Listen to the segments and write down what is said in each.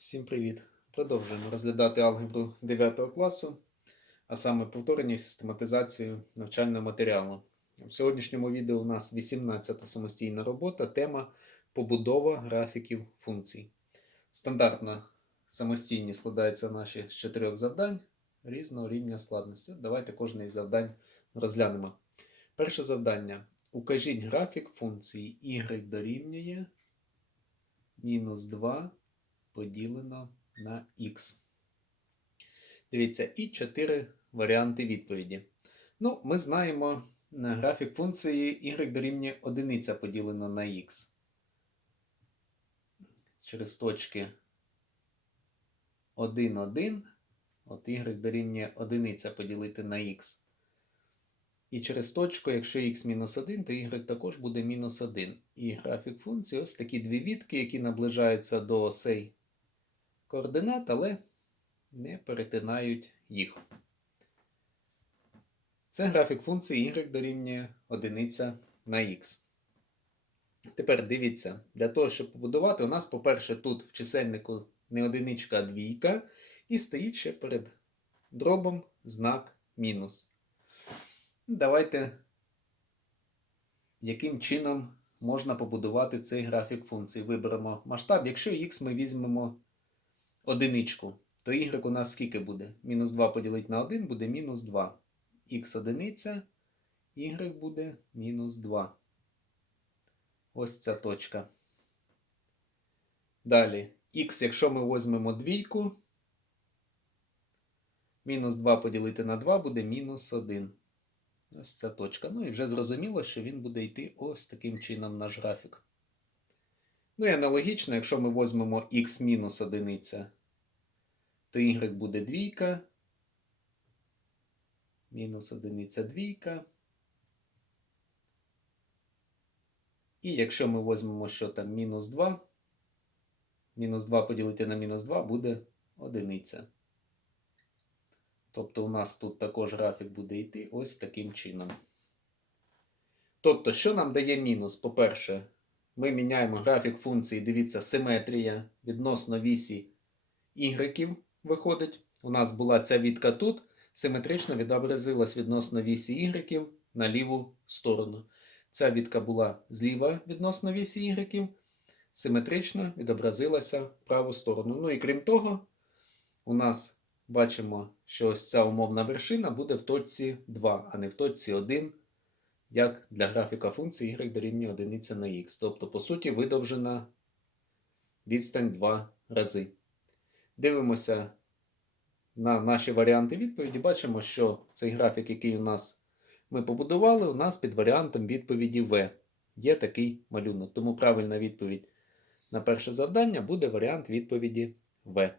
Всім привіт! Продовжуємо розглядати алгебру 9 класу, а саме повторення і систематизацію навчального матеріалу. В сьогоднішньому відео у нас 18-та самостійна робота, тема побудова графіків функцій. Стандартна самостійні складаються наші з чотирьох завдань різного рівня складності. Давайте кожне із завдань розглянемо. Перше завдання. Укажіть графік функції y дорівнює мінус 2 поділено на х. Дивіться, і чотири варіанти відповіді. Ну, ми знаємо на графік функції y дорівнює 1 поділено на х. Через точки 1, 1. От y дорівнює 1 поділити на х. І через точку, якщо х мінус 1, то y також буде мінус 1. І графік функції ось такі дві відки, які наближаються до осей координат, але не перетинають їх. Це графік функції y дорівнює 1 на х. Тепер дивіться, для того, щоб побудувати, у нас, по-перше, тут в чисельнику не одиничка, а двійка, і стоїть ще перед дробом знак мінус. Давайте, яким чином можна побудувати цей графік функції. Виберемо масштаб. Якщо х ми візьмемо одиничку, то y у нас скільки буде? Мінус 2 поділити на 1 буде мінус 2. Х одиниця, y буде мінус 2. Ось ця точка. Далі, х, якщо ми візьмемо двійку, мінус 2 поділити на 2 буде мінус 1. Ось ця точка. Ну і вже зрозуміло, що він буде йти ось таким чином наш графік. Ну і аналогічно, якщо ми візьмемо х мінус одиниця, то y буде двійка. Мінус одиниця двійка. І якщо ми візьмемо, що там мінус 2, мінус 2 поділити на мінус 2 буде одиниця. Тобто у нас тут також графік буде йти ось таким чином. Тобто, що нам дає мінус? По-перше, ми міняємо графік функції, дивіться, симетрія відносно вісі y виходить. У нас була ця відка тут, симетрично відобразилась відносно вісі y на ліву сторону. Ця відка була зліва відносно вісі y, симетрично відобразилася в праву сторону. Ну і крім того, у нас бачимо, що ось ця умовна вершина буде в точці 2, а не в точці 1, як для графіка функції y дорівнює 1 на х. Тобто, по суті, видовжена відстань 2 рази. Дивимося на наші варіанти відповіді. Бачимо, що цей графік, який у нас ми побудували, у нас під варіантом відповіді В. Є такий малюнок. Тому правильна відповідь на перше завдання буде варіант відповіді В.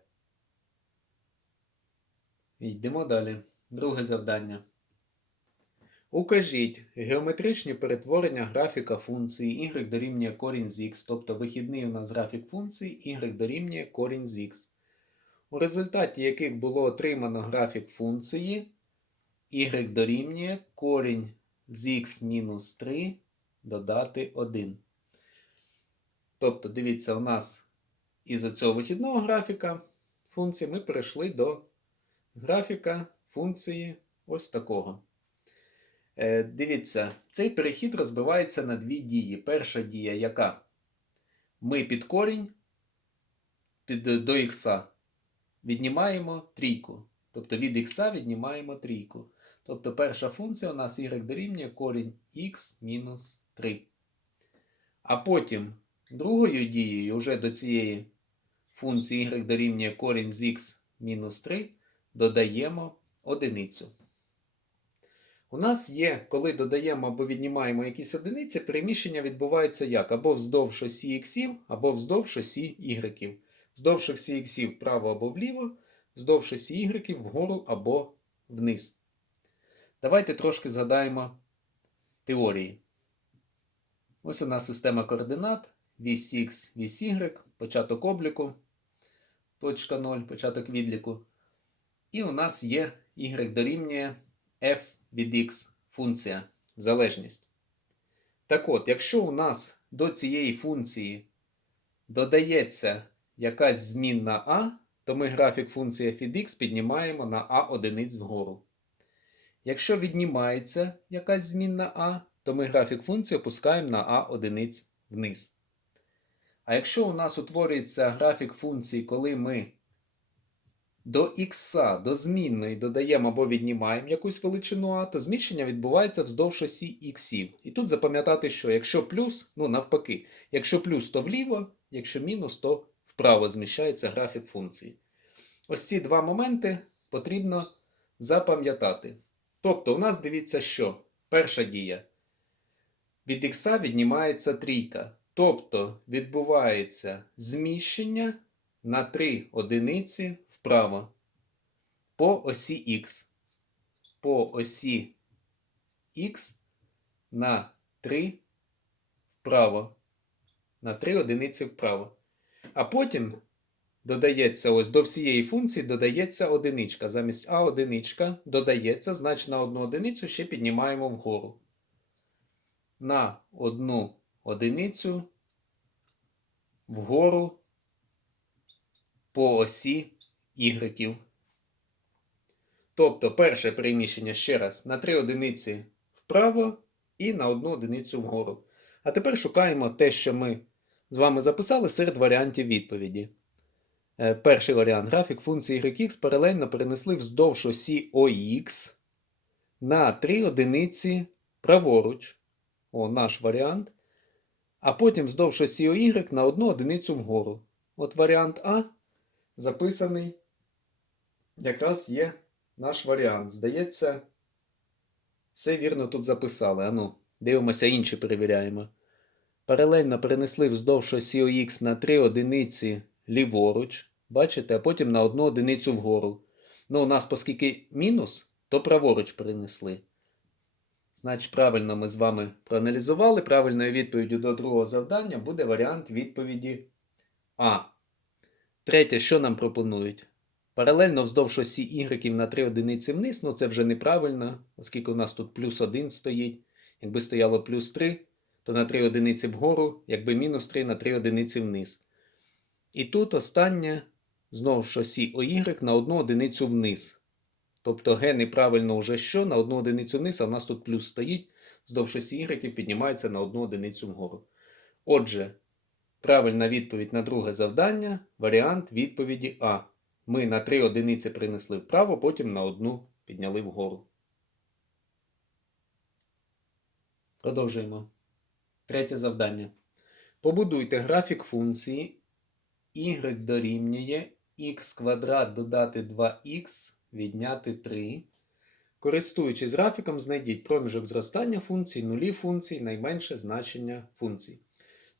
Йдемо далі. Друге завдання. Укажіть геометричні перетворення графіка функції y дорівнює корінь з х, тобто вихідний у нас графік функції y дорівнює корінь з х, у результаті яких було отримано графік функції y дорівнює корінь з х мінус 3 додати 1. Тобто, дивіться, у нас із цього вихідного графіка функції ми перейшли до графіка функції ось такого. Е, Дивіться, цей перехід розбивається на дві дії. Перша дія, яка ми під корінь під, до х віднімаємо трійку. Тобто від х віднімаємо трійку. Тобто перша функція у нас y дорівнює корінь х мінус 3. А потім другою дією вже до цієї функції y дорівнює корінь з х мінус 3 додаємо одиницю. У нас є, коли додаємо або віднімаємо якісь одиниці, переміщення відбувається як? Або вздовж осі іксів, або вздовж осі ігреків. Вздовж осі іксів вправо або вліво, вздовж осі ігреків вгору або вниз. Давайте трошки згадаємо теорії. Ось у нас система координат, вісь Х, вісь Y, початок обліку, точка 0, початок відліку. І у нас є y дорівнює f від x функція залежність. Так от, якщо у нас до цієї функції додається якась змінна а, то ми графік функції від x піднімаємо на а одиниць вгору. Якщо віднімається якась змінна а, то ми графік функції опускаємо на а одиниць вниз. А якщо у нас утворюється графік функції, коли ми до х, до змінної додаємо або віднімаємо якусь величину а, то зміщення відбувається вздовж осі іксів. І тут запам'ятати, що якщо плюс, ну навпаки, якщо плюс, то вліво, якщо мінус, то вправо зміщається графік функції. Ось ці два моменти потрібно запам'ятати. Тобто, у нас дивіться, що перша дія. Від х віднімається трійка. Тобто відбувається зміщення на 3 одиниці вправо по осі х. По осі х на 3 вправо. На 3 одиниці вправо. А потім додається ось до всієї функції додається одиничка. Замість а одиничка додається, значить на одну одиницю ще піднімаємо вгору. На одну одиницю вгору по осі ігреків. Тобто перше переміщення ще раз на 3 одиниці вправо і на одну одиницю вгору. А тепер шукаємо те, що ми з вами записали серед варіантів відповіді. Е, Перший варіант. Графік функції YX паралельно перенесли вздовж осі OX на 3 одиниці праворуч. О, наш варіант. А потім вздовж осі OY на одну одиницю вгору. От варіант А записаний. Якраз є наш варіант. Здається, все вірно тут записали. Ану, дивимося, інші перевіряємо. Паралельно перенесли вздовж осі ОХ на 3 одиниці ліворуч. Бачите, а потім на одну одиницю вгору. Ну, у нас, оскільки мінус, то праворуч перенесли. Значить, правильно ми з вами проаналізували. Правильною відповіддю до другого завдання буде варіант відповіді А. Третє, що нам пропонують? Паралельно вздовж осі Y на 3 одиниці вниз, ну це вже неправильно, оскільки у нас тут плюс 1 стоїть. Якби стояло плюс 3, то на 3 одиниці вгору, якби мінус 3 на 3 одиниці вниз. І тут останнє знову ж осі OY на 1 одиницю вниз. Тобто Г неправильно вже що на 1 одиницю вниз, а в нас тут плюс стоїть, вздовж осі Y піднімається на 1 одиницю вгору. Отже, правильна відповідь на друге завдання варіант відповіді А. Ми на 3 одиниці принесли вправо, потім на одну підняли вгору. Продовжуємо. Третє завдання. Побудуйте графік функції y дорівнює х квадрат додати 2х відняти 3. Користуючись графіком, знайдіть проміжок зростання функцій, нулі функцій, найменше значення функцій.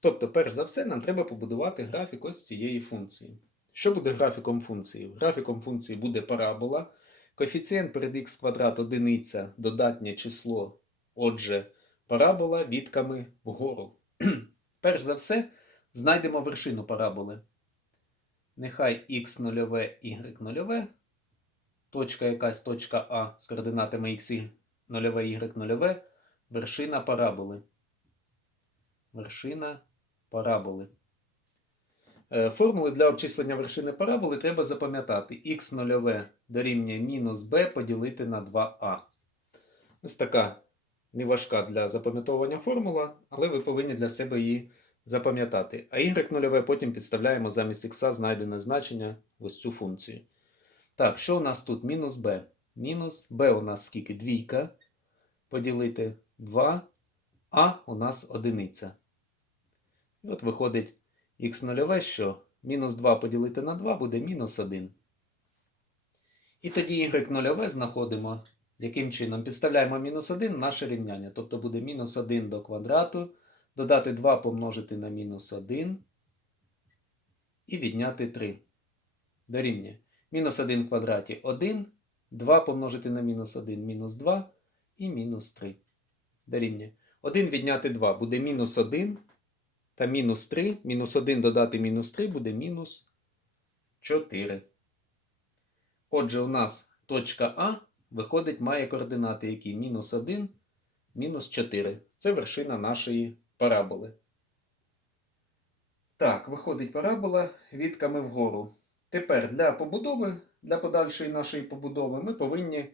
Тобто, перш за все, нам треба побудувати графік ось цієї функції. Що буде графіком функції? Графіком функції буде парабола. Коефіцієнт перед х квадрат одиниця додатнє число. Отже, парабола відками вгору. Перш за все, знайдемо вершину параболи. Нехай х нульове, y нульове, точка якась точка А з координатами x нульове, y нульове, вершина параболи. Вершина параболи. Е, Формули для обчислення вершини параболи треба запам'ятати. х нульове дорівнює мінус b поділити на 2а. Ось така неважка для запам'ятовування формула, але ви повинні для себе її запам'ятати. А y нульове потім підставляємо замість х знайдене значення в ось цю функцію. Так, що у нас тут? Мінус b. Мінус b у нас скільки? Двійка. Поділити 2, а у нас одиниця. І от виходить х нульове, що мінус 2 поділити на 2 буде мінус 1. І тоді y нульове знаходимо. Яким чином? Підставляємо мінус 1 в наше рівняння. Тобто буде мінус 1 до квадрату, додати 2 помножити на мінус 1 і відняти 3. Дорівнює. Мінус 1 в квадраті 1, 2 помножити на мінус 1 мінус 2 і мінус 3. Дорівнює. 1 відняти 2 буде мінус 1 та мінус 3. Мінус 1 додати мінус 3 буде мінус 4. Отже, у нас точка А виходить, має координати, які мінус 1, мінус 4. Це вершина нашої параболи. Так, виходить парабола відками вгору. Тепер для побудови, для подальшої нашої побудови, ми повинні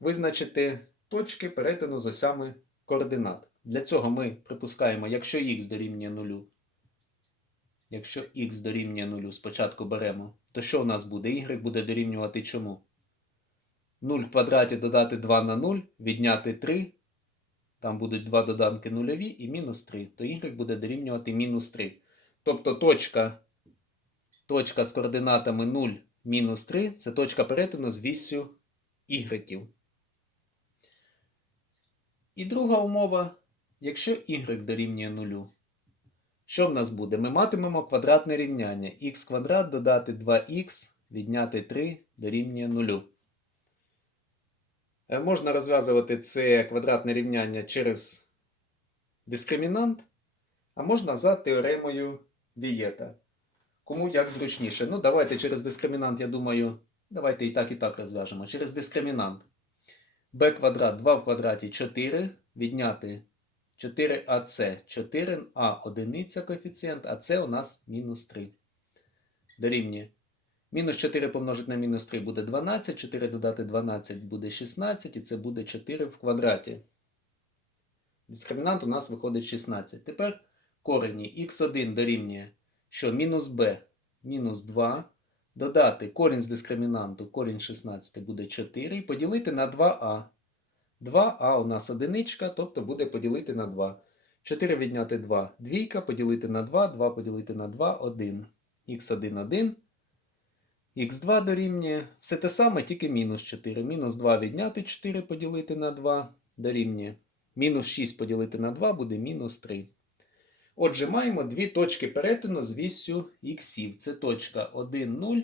визначити точки перетину з осями координат. Для цього ми припускаємо, якщо х дорівнює 0, якщо х дорівнює 0, спочатку беремо, то що в нас буде? y буде дорівнювати чому? 0 в квадраті додати 2 на 0, відняти 3, там будуть два доданки нульові і мінус 3, то y буде дорівнювати мінус 3. Тобто точка, точка з координатами 0, мінус 3 це точка перетину з віссю y. І друга умова, якщо y дорівнює 0, що в нас буде? Ми матимемо квадратне рівняння х квадрат додати 2х відняти 3 дорівнює 0. Е, Можна розв'язувати це квадратне рівняння через дискримінант, а можна за теоремою Вієта. Кому як зручніше. Ну, давайте через дискримінант, я думаю, давайте і так, і так розв'яжемо. Через дискримінант b квадрат 2 в квадраті 4, відняти 4ac 4а одиниця коефіцієнт, а це у нас мінус 3. Дорівнює. Мінус 4 помножити на мінус 3 буде 12, 4 додати 12 буде 16, і це буде 4 в квадраті. Дискримінант у нас виходить 16. Тепер корені х1 дорівнює, що мінус b мінус 2. Додати корінь з дискримінанту, корінь 16 буде 4, і поділити на 2а. 2а у нас одиничка, тобто буде поділити на 2. 4 відняти 2 двійка, поділити на 2, 2 поділити на 2 1. х1 1. х2 дорівнює все те саме, тільки мінус 4. Мінус 2 відняти 4 поділити на 2 дорівнює. Мінус 6 поділити на 2 буде мінус 3. Отже, маємо дві точки перетину з віссю х. Це точка 1, 0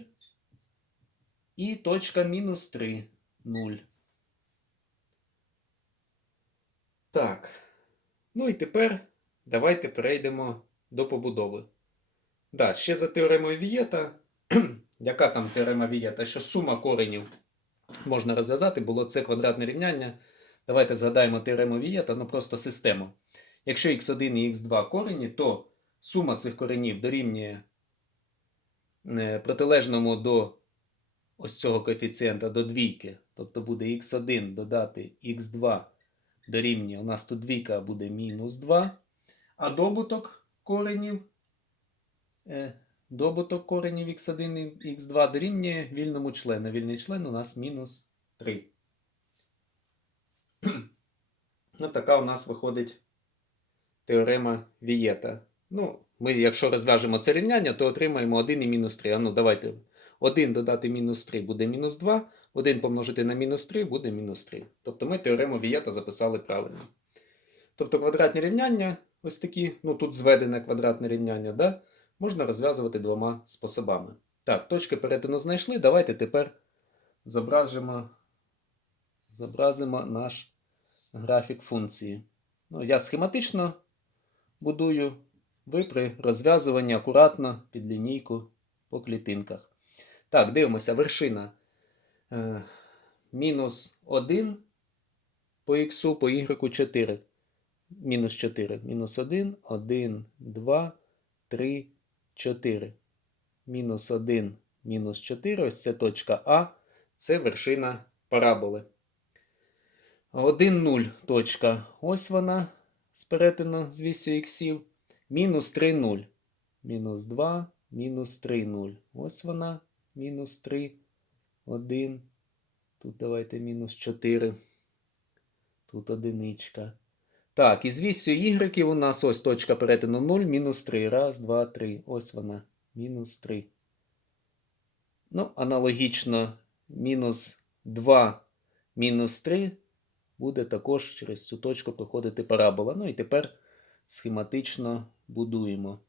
і точка мінус 3, 0. Так. Ну і тепер давайте перейдемо до побудови. Да, ще за теоремою Вієта. Яка там теорема Вієта? Що сума коренів можна розв'язати, було це квадратне рівняння. Давайте згадаємо теорему Вієта, ну просто систему. Якщо х1 і х2 корені, то сума цих коренів дорівнює е, протилежному до ось цього коефіцієнта до двійки. Тобто буде х1 додати х2 дорівнює. У нас тут двійка буде мінус 2. А добуток коренів, е, добуток коренів х1 і х2 дорівнює вільному члену. Вільний член у нас мінус 3. Ось така у нас виходить теорема Вієта. Ну, ми, якщо розв'яжемо це рівняння, то отримаємо 1 і мінус 3. А ну, давайте. 1 додати мінус 3 буде мінус 2, 1 помножити на мінус 3 буде мінус 3. Тобто ми теорему Вієта записали правильно. Тобто квадратні рівняння, ось такі, ну тут зведене квадратне рівняння, да, можна розв'язувати двома способами. Так, точки перетину знайшли. Давайте тепер зображимо, зобразимо наш графік функції. Ну, Я схематично будую, ви при розв'язуванні акуратно під лінійку по клітинках. Так, дивимося, вершина мінус 1 по х, по y 4. Мінус 4. Мінус 1, 1, 2, 3, 4. Мінус 1, мінус 4. Ось це точка А. Це вершина параболи. 1, 0 точка. Ось вона з перетину з вісю іксів. Мінус 3, 0. Мінус 2, мінус 3, 0. Ось вона. Мінус 3, 1. Тут давайте мінус 4. Тут одиничка. Так, і з вісю y у нас ось точка перетину 0, мінус 3. Раз, два, три. Ось вона. Мінус 3. Ну, аналогічно, мінус 2, мінус 3 буде також через цю точку проходити парабола. Ну і тепер схематично будуємо.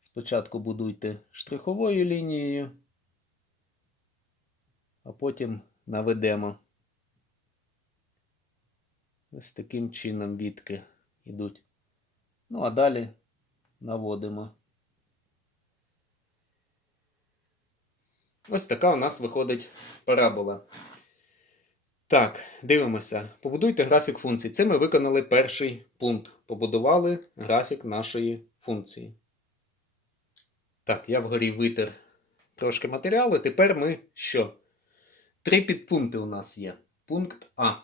Спочатку будуйте штриховою лінією, а потім наведемо. Ось таким чином відки йдуть. Ну, а далі наводимо. Ось така у нас виходить парабола. Так, дивимося. Побудуйте графік функції. Це ми виконали перший пункт. Побудували графік нашої функції. Так, я вгорі витер трошки матеріалу. Тепер ми що? Три підпункти у нас є. Пункт А.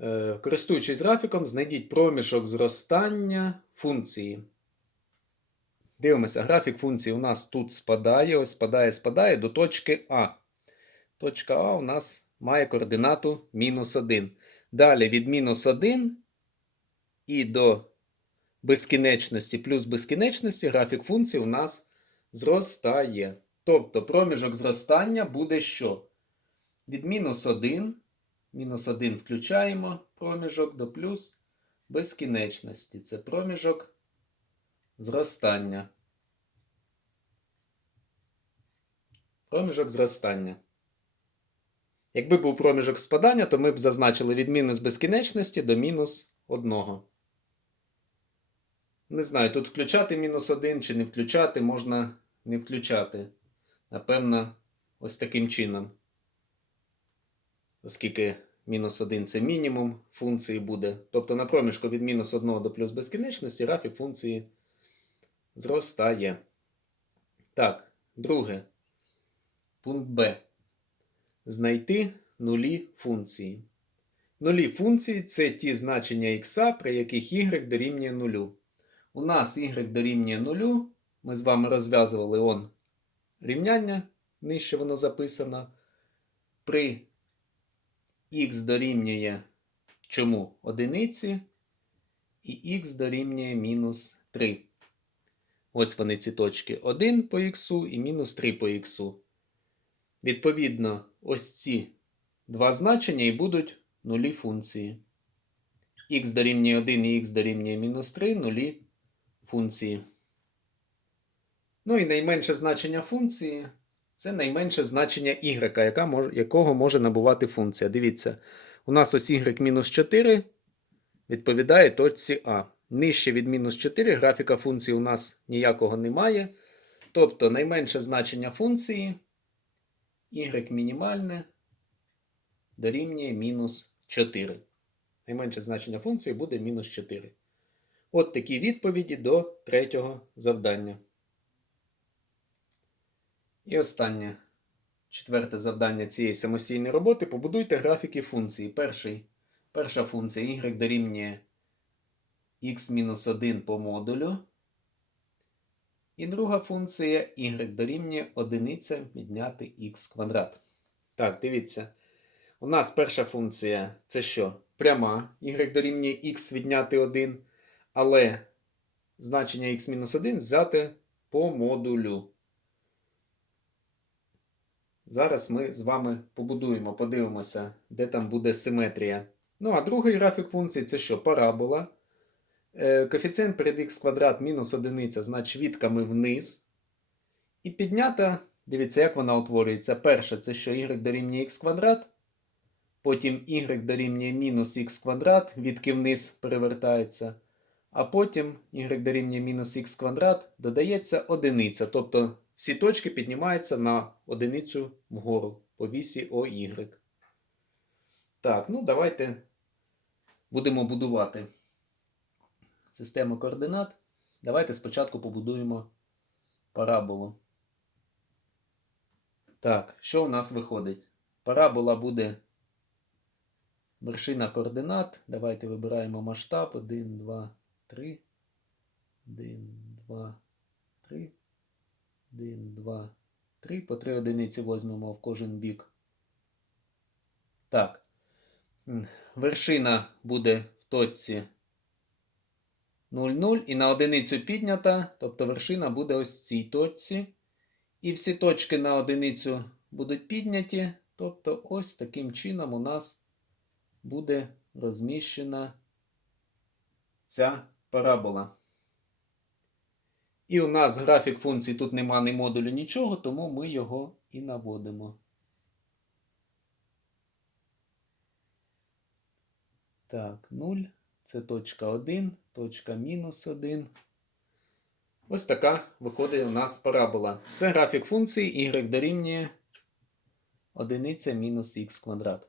Е, Користуючись графіком, знайдіть проміжок зростання функції. Дивимося, графік функції у нас тут спадає, ось спадає, спадає до точки А. Точка А у нас має координату мінус 1. Далі від мінус 1 і до безкінечності плюс безкінечності графік функції у нас зростає. Тобто проміжок зростання буде що? Від мінус 1, мінус 1 включаємо проміжок до плюс безкінечності. Це проміжок зростання. Проміжок зростання. Якби був проміжок спадання, то ми б зазначили від мінус безкінечності до мінус 1. Не знаю, тут включати мінус 1 чи не включати, можна не включати. Напевно, ось таким чином. Оскільки мінус 1 це мінімум функції буде. Тобто на проміжку від мінус 1 до плюс безкінечності графік функції зростає. Так, друге. Пункт Б. Знайти нулі функції. Нулі функції це ті значення х, при яких y дорівнює нулю. У нас y дорівнює нулю. Ми з вами розв'язували он рівняння, нижче воно записано. При х дорівнює чому одиниці, і х дорівнює мінус 3. Ось вони ці точки 1 по х і мінус 3 по х. Відповідно, ось ці два значення і будуть нулі функції. х дорівнює 1 і х дорівнює мінус 3 нулі функції. Ну і найменше значення функції це найменше значення y, яка мож, якого може набувати функція. Дивіться, у нас ось y мінус 4 відповідає точці А. Нижче від мінус 4 графіка функції у нас ніякого немає. Тобто найменше значення функції y мінімальне дорівнює мінус 4. Найменше значення функції буде мінус 4. От такі відповіді до третього завдання. І останнє четверте завдання цієї самостійної роботи. Побудуйте графіки функції. Перший, перша функція y дорівнює x-1 по модулю. І друга функція y дорівнює 1 відняти х квадрат. Так, дивіться. У нас перша функція це що? Пряма y дорівнює х відняти 1. Але значення x-1 взяти по модулю. Зараз ми з вами побудуємо, подивимося, де там буде симетрія. Ну, а другий графік функції це що? Парабола. Е, коефіцієнт перед х квадрат мінус одиниця, значить відками вниз. І піднята, дивіться, як вона утворюється. Перше, це що y дорівнює х квадрат. Потім y дорівнює мінус х квадрат, відки вниз перевертається. А потім y дорівнює мінус х квадрат додається одиниця. Тобто всі точки піднімаються на одиницю вгору по вісі OY. Так, ну давайте будемо будувати систему координат. Давайте спочатку побудуємо параболу. Так, що у нас виходить? Парабола буде вершина координат. Давайте вибираємо масштаб 1, 2, 3. 1, 2, 3. 1, 2, 3. По 3 одиниці візьмемо в кожен бік. Так. Вершина буде в точці 0, 0. І на одиницю піднята, тобто вершина буде ось в цій точці. І всі точки на одиницю будуть підняті. Тобто, ось таким чином у нас буде розміщена ця парабола. І у нас графік функції тут нема ні модулю, нічого, тому ми його і наводимо. Так, 0. Це точка 1, точка мінус 1. Ось така виходить у нас парабола. Це графік функції y дорівнює 1 мінус х квадрат.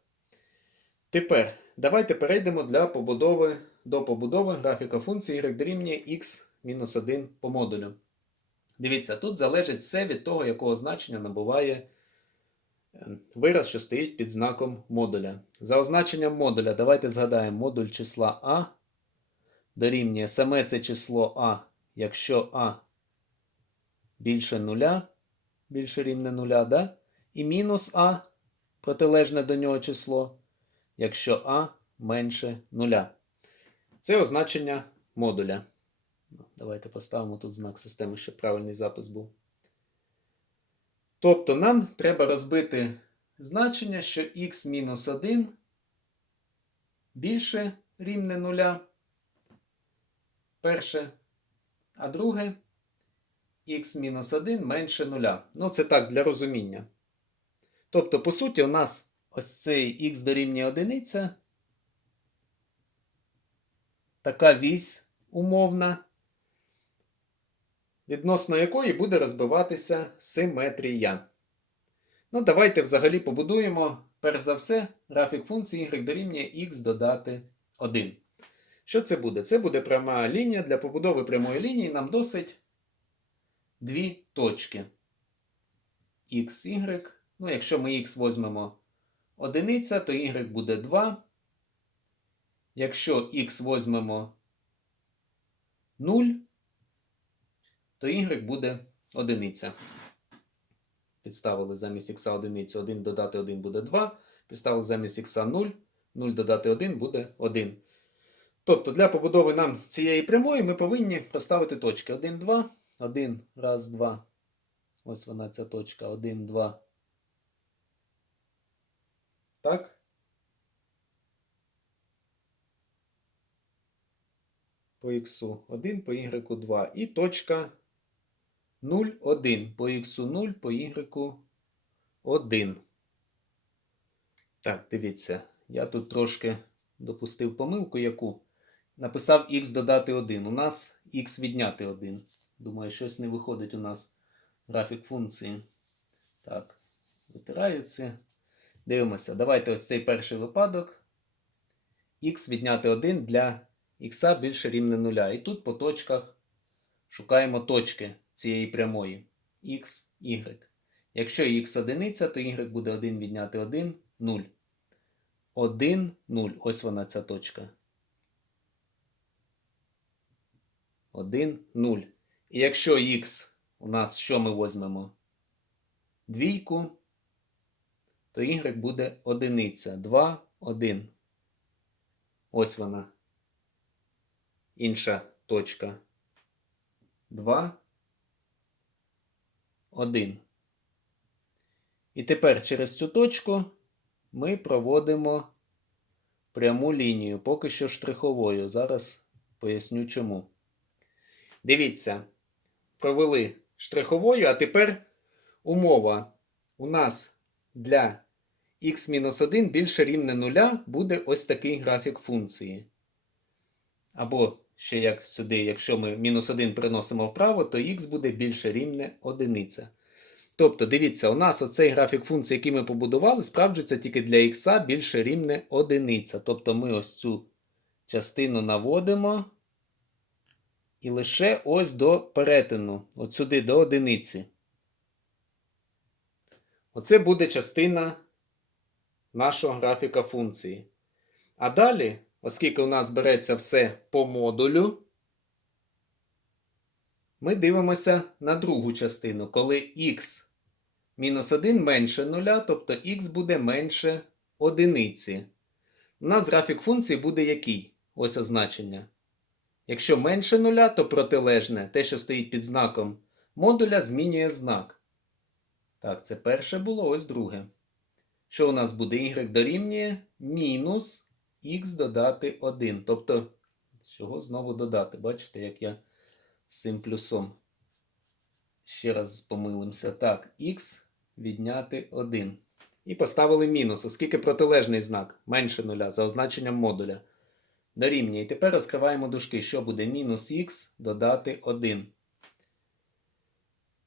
Тепер давайте перейдемо для побудови, до побудови графіка функції y дорівнює x мінус 1 по модулю. Дивіться, тут залежить все від того, якого значення набуває е, вираз, що стоїть під знаком модуля. За означенням модуля, давайте згадаємо модуль числа А дорівнює саме це число А, якщо А більше нуля, більше рівне нуля, да? і мінус А протилежне до нього число, якщо А менше нуля. Це означення модуля. Давайте поставимо тут знак системи, щоб правильний запис був. Тобто нам треба розбити значення, що х-1 більше рівне нуля. Перше. А друге х-1 менше нуля. Ну, це так для розуміння. Тобто, по суті, у нас ось цей х дорівнює одиниця. Така вісь умовна, відносно якої буде розбиватися симетрія. Ну, давайте взагалі побудуємо, перш за все, графік функції y дорівнює х додати 1. Що це буде? Це буде пряма лінія. Для побудови прямої лінії нам досить дві точки. X, y. Ну, якщо ми х візьмемо одиниця, то y буде 2. Якщо х візьмемо 0, то y буде одиниця. Підставили замість х одиницю 1 додати 1 буде 2. Підставили замість х 0, 0 додати 1 буде 1. Тобто для побудови нам цієї прямої ми повинні поставити точки 1, 2, 1, раз, 2. Ось вона ця точка. 1, 2. Так? По х 1, по y 2. І точка 0, 1. По х 0, по y 1. Так, дивіться. Я тут трошки допустив помилку, яку написав х додати 1. У нас х відняти 1. Думаю, щось не виходить у нас графік функції. Так, витираю. Дивимося. Давайте ось цей перший випадок. Х відняти 1 для х більше рівне 0. І тут по точках шукаємо точки цієї прямої x, y. Якщо х одиниця, то y буде 1 відняти 1 0. 1, 0. Ось вона ця точка. 1, 0. І якщо х у нас що ми візьмемо? Двійку, то y буде одиниця. 2, 1. Ось вона. Інша точка. 2, 1. І тепер через цю точку ми проводимо пряму лінію, поки що штриховою. Зараз поясню чому. Дивіться, провели штриховою, а тепер умова. У нас для х-1 більше рівне 0 буде ось такий графік функції. Або ще як сюди, якщо ми мінус 1 переносимо вправо, то х буде більше рівне 1. Тобто, дивіться, у нас оцей графік функції, який ми побудували, справджується тільки для х більше рівне 1. Тобто ми ось цю частину наводимо. І лише ось до перетину, от сюди до одиниці. Оце буде частина нашого графіка функції. А далі, оскільки у нас береться все по модулю, ми дивимося на другу частину, коли х мінус 1 менше 0, тобто х буде менше одиниці. У нас графік функції буде який? Ось означення. Якщо менше нуля, то протилежне, те, що стоїть під знаком модуля, змінює знак. Так, це перше було, ось друге. Що у нас буде? Y дорівнює мінус х додати 1. Тобто, чого знову додати? Бачите, як я з цим плюсом. Ще раз помилимося. Так, х відняти 1. І поставили мінус, оскільки протилежний знак менше нуля за означенням модуля. Дорівнює. І тепер розкриваємо дужки, що буде мінус х додати 1.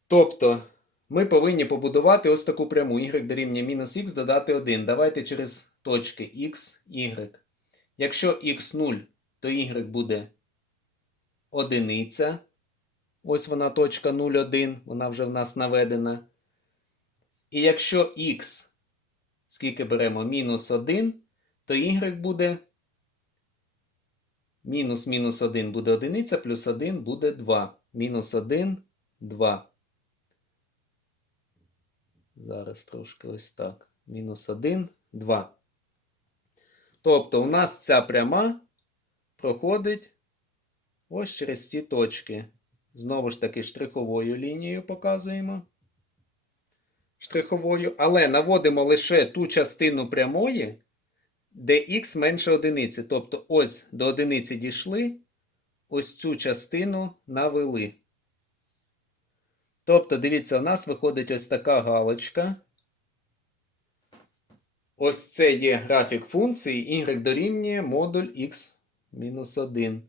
Тобто, ми повинні побудувати ось таку пряму y дорівнює мінус х додати 1. Давайте через точки x, y. Якщо х 0, то y буде одиниця. Ось вона точка 0,1, вона вже в нас наведена. І якщо х, скільки беремо мінус 1, то y буде мінус мінус 1 буде одиниця, плюс 1 буде 2. Мінус 1, 2. Зараз трошки ось так. Мінус 1, 2. Тобто у нас ця пряма проходить ось через ці точки. Знову ж таки, штриховою лінією показуємо. Штриховою, але наводимо лише ту частину прямої, де х менше одиниці. Тобто, ось до одиниці дійшли, ось цю частину навели. Тобто, дивіться, у нас виходить ось така галочка. Ось це є графік функції, y дорівнює модуль x-1.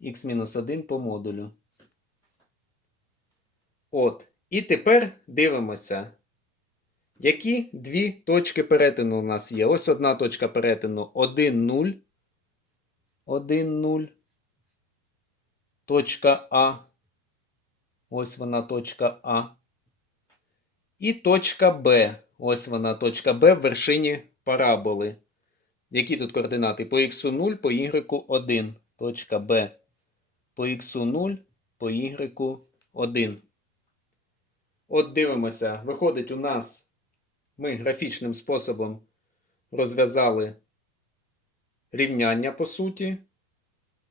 x-1 по модулю. От. І тепер дивимося, які дві точки перетину у нас є. Ось одна точка перетину 1, 0. 1, 0. Точка А. Ось вона точка А. І точка Б. Ось вона точка Б в вершині параболи. Які тут координати? По х 0, по y 1. Точка Б. По х 0, по y 1. От дивимося, виходить, у нас ми графічним способом розв'язали рівняння по суті.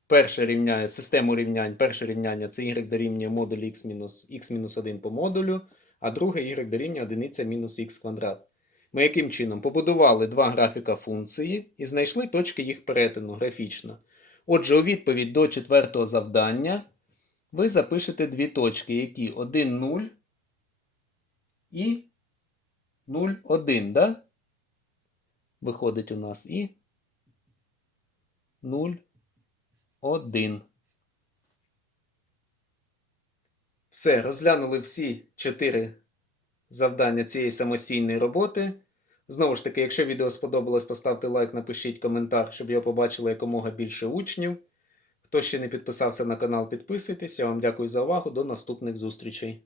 Перше рівняння, систему рівнянь. Перше рівняння це y дорівнює модуль x-1 по модулю, а друге y дорівнює 1 мінус х квадрат. Ми яким чином побудували два графіка функції і знайшли точки їх перетину графічно. Отже, у відповідь до четвертого завдання ви запишете дві точки, які 1, 0 і 0, 1, да? Виходить у нас і 0, 1. Все, розглянули всі чотири завдання цієї самостійної роботи. Знову ж таки, якщо відео сподобалось, поставте лайк, напишіть коментар, щоб його побачило якомога більше учнів. Хто ще не підписався на канал, підписуйтесь. Я вам дякую за увагу. До наступних зустрічей.